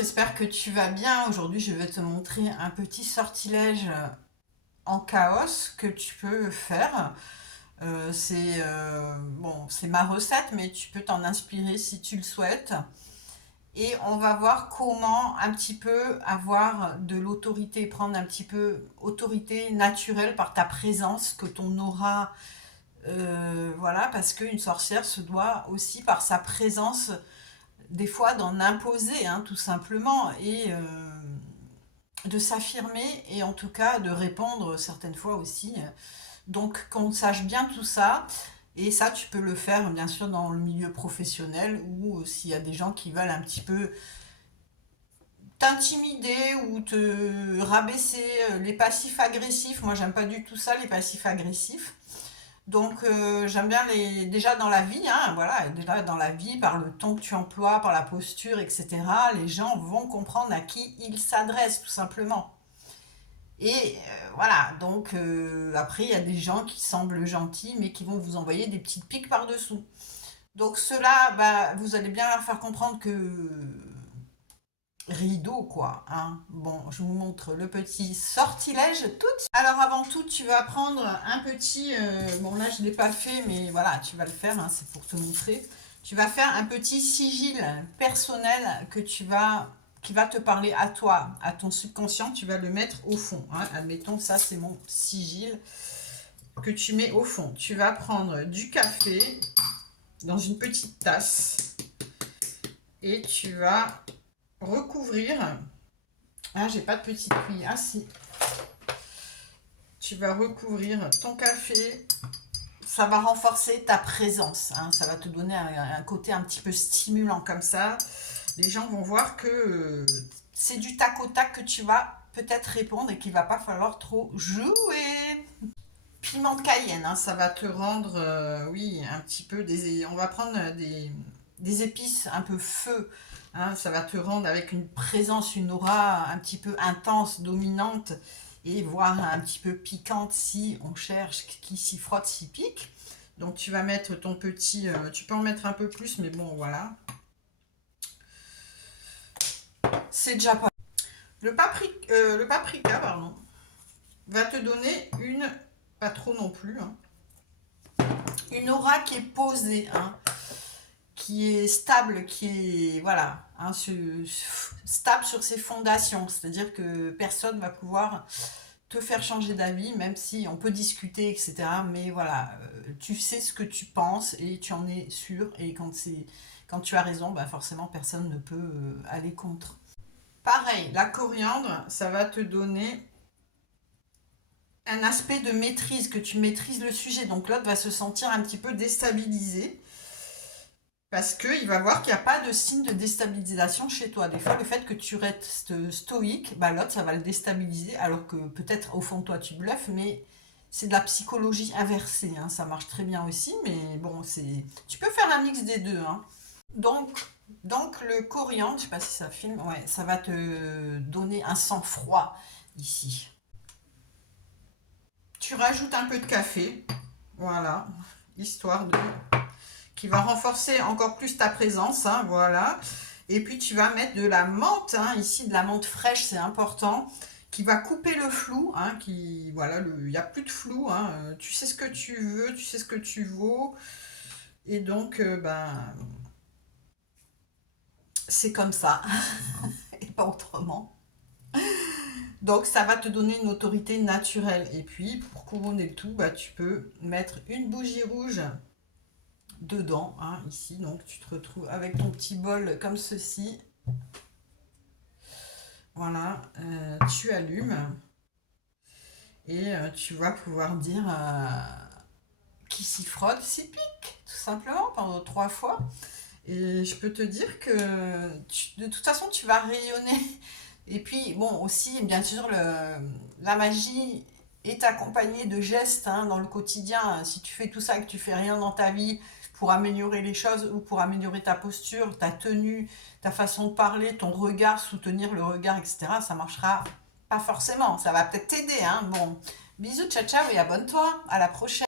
j'espère que tu vas bien. Aujourd'hui, je vais te montrer un petit sortilège en chaos que tu peux faire. C'est ma recette, mais tu peux t'en inspirer si tu le souhaites. Et on va voir comment un petit peu avoir de l'autorité, prendre un petit peu autorité naturelle par ta présence, que ton aura, voilà, parce qu'une sorcière se doit aussi par sa présence des fois d'en imposer, hein, tout simplement, et de s'affirmer, et en tout cas de répondre certaines fois aussi. Donc qu'on sache bien tout ça, et ça tu peux le faire bien sûr dans le milieu professionnel, ou s'il y a des gens qui veulent un petit peu t'intimider ou te rabaisser, les passifs agressifs. Moi j'aime pas du tout ça, les passifs agressifs. Donc j'aime bien les déjà dans la vie, hein, voilà, déjà dans la vie, par le ton que tu emploies, par la posture, etc. Les gens vont comprendre à qui ils s'adressent, tout simplement. Et voilà, donc après il y a des gens qui semblent gentils, mais qui vont vous envoyer des petites piques par-dessous. Donc cela, bah, vous allez bien leur faire comprendre que rideau, quoi, hein. Bon, je vous montre le petit sortilège tout de suite. Alors avant tout, tu vas prendre un petit, bon là je ne l'ai pas fait, mais voilà, tu vas le faire, hein, c'est pour te montrer. Tu vas faire un petit sigil personnel qui va te parler à toi, à ton subconscient. Tu vas le mettre au fond, hein. Admettons, ça c'est mon sigil que tu mets au fond. Tu vas prendre du café dans une petite tasse et tu vas recouvrir. Ah, j'ai pas de petite cuillère. Ah si. Tu vas recouvrir ton café. Ça va renforcer ta présence, hein. Ça va te donner un côté un petit peu stimulant comme ça. Les gens vont voir que c'est du tac au tac que tu vas peut-être répondre et qu'il va pas falloir trop jouer. Piment de Cayenne, hein, ça va te rendre, oui, un petit peu des... On va prendre des épices un peu feu, hein, ça va te rendre avec une présence, une aura un petit peu intense, dominante, et voire un petit peu piquante si on cherche qui s'y frotte, s'y pique. Donc tu vas mettre ton petit... tu peux en mettre un peu plus, mais bon, voilà. C'est déjà pas... le paprika, pardon, va te donner une... Pas trop non plus, hein, une aura qui est posée, hein, qui est stable, qui est voilà, hein, stable sur ses fondations. C'est-à-dire que personne ne va pouvoir te faire changer d'avis, même si on peut discuter, etc. Mais voilà, tu sais ce que tu penses et tu en es sûr. Et quand tu as raison, bah forcément personne ne peut aller contre. Pareil, la coriandre, ça va te donner un aspect de maîtrise, que tu maîtrises le sujet. Donc l'autre va se sentir un petit peu déstabilisé parce qu'il va voir qu'il n'y a pas de signe de déstabilisation chez toi. Des fois, le fait que tu restes stoïque, bah, l'autre, ça va le déstabiliser, alors que peut-être au fond de toi, tu bluffes, mais c'est de la psychologie inversée, hein. Ça marche très bien aussi, mais bon, tu peux faire un mix des deux, hein. Donc, le coriandre, je ne sais pas si ça filme, ouais, ça va te donner un sang-froid ici. Tu rajoutes un peu de café, voilà, histoire de... qui va renforcer encore plus ta présence, hein, voilà. Et puis tu vas mettre de la menthe, hein, ici de la menthe fraîche, c'est important, qui va couper le flou, hein, voilà, il n'y a plus de flou, hein, tu sais ce que tu veux, tu sais ce que tu vaux, et donc, ben, c'est comme ça, et pas autrement. Donc ça va te donner une autorité naturelle. Et puis pour couronner le tout, bah, tu peux mettre une bougie rouge dedans, hein, ici. Donc tu te retrouves avec ton petit bol comme ceci. Voilà, tu allumes et tu vas pouvoir dire qui s'y frotte, s'y pique, tout simplement, pendant 3 fois. Et je peux te dire que de toute façon, tu vas rayonner. Et puis, bon, aussi, bien sûr, la magie est accompagnée de gestes, hein, dans le quotidien. Si tu fais tout ça et que tu fais rien dans ta vie pour améliorer les choses ou pour améliorer ta posture, ta tenue, ta façon de parler, ton regard, soutenir le regard, etc., ça marchera pas forcément. Ça va peut-être t'aider, hein. Bon, bisous, ciao, ciao et abonne-toi. À la prochaine.